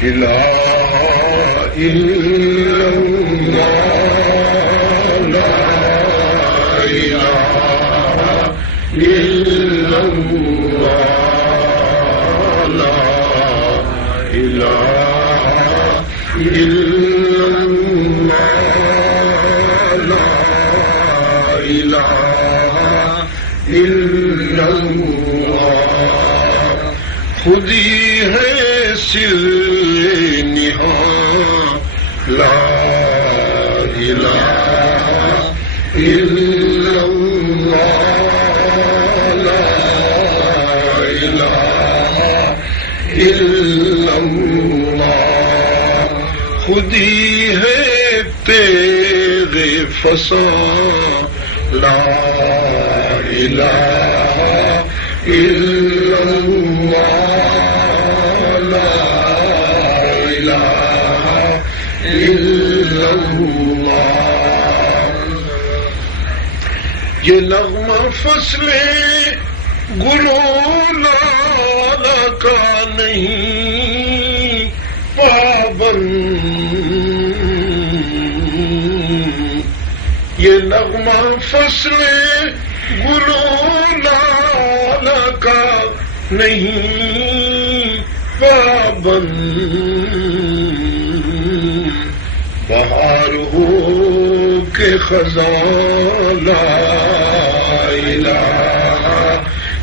إله إلا الله لا إله إلا الله لا إله إلا الله لا إله إلا الله خودی ہے سر نہاں لا الہ الا اللہ لا الہ الا اللہ خودی ہے تیرے فساں لا الہ الا اللہ یہ نغمہ فصل گلو لالا کا نہیں پابند یہ نغمہ فصل گلو لالا کا نہیں پابند بہار ہو کے خزاں لا الہ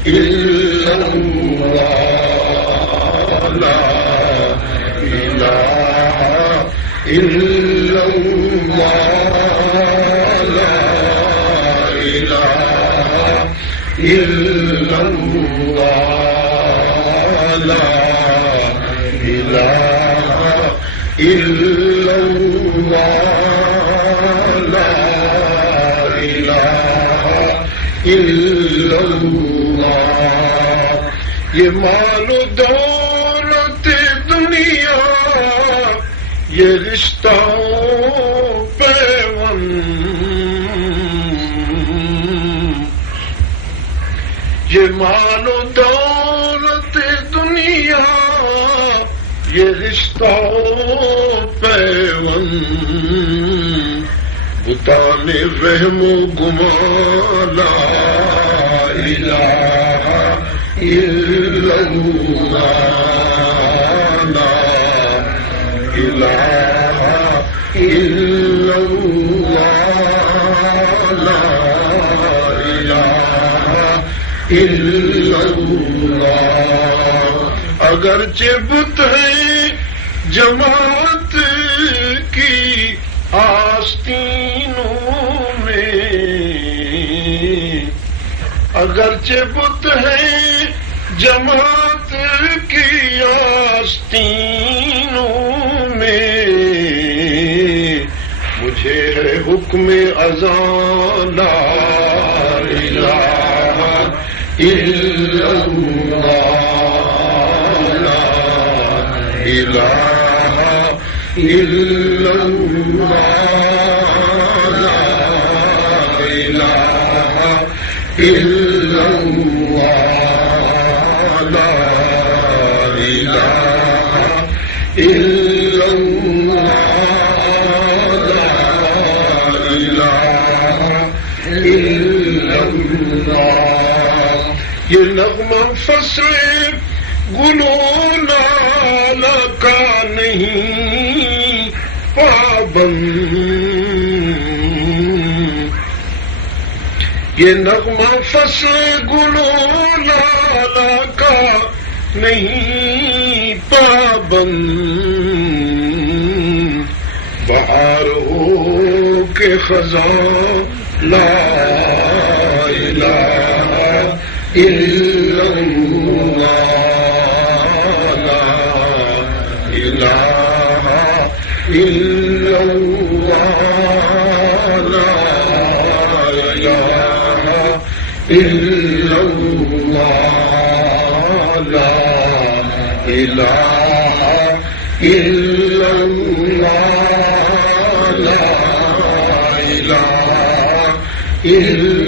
الا اللہ لا الہ الا اللہ لا الہ الا اللہ لا الہ الا الا اللہ یہ مال و دولت دنیا یہ رشتہ پیوند یہ مال و دولت دنیا یہ رشتہ پیوند بتانے رحم و گمان لا الہ الا اللہ لا الہ الا اللہ لا الہ الا اللہ اگرچہ بت ہے جماعت کی آستینوں میں اگرچہ بت ہے جماعت کی آستینوں میں مجھے ہے حکم اذان لا الہ الا اللہ لا الہ الا اللہ لا الہ الا اللہ لا الہ الا اللہ لا الہ الا اللہ یہ نغمہ فصل گلو لالا کا نہیں پابند یہ نغمہ فصل گلو لالا کا نہیں پابند بہار ہو کے خزاں لا الہ الا اللہ لا الہ الا اللہ لا الہ الا اللہ لا الہ الا اللہ لا الہ الا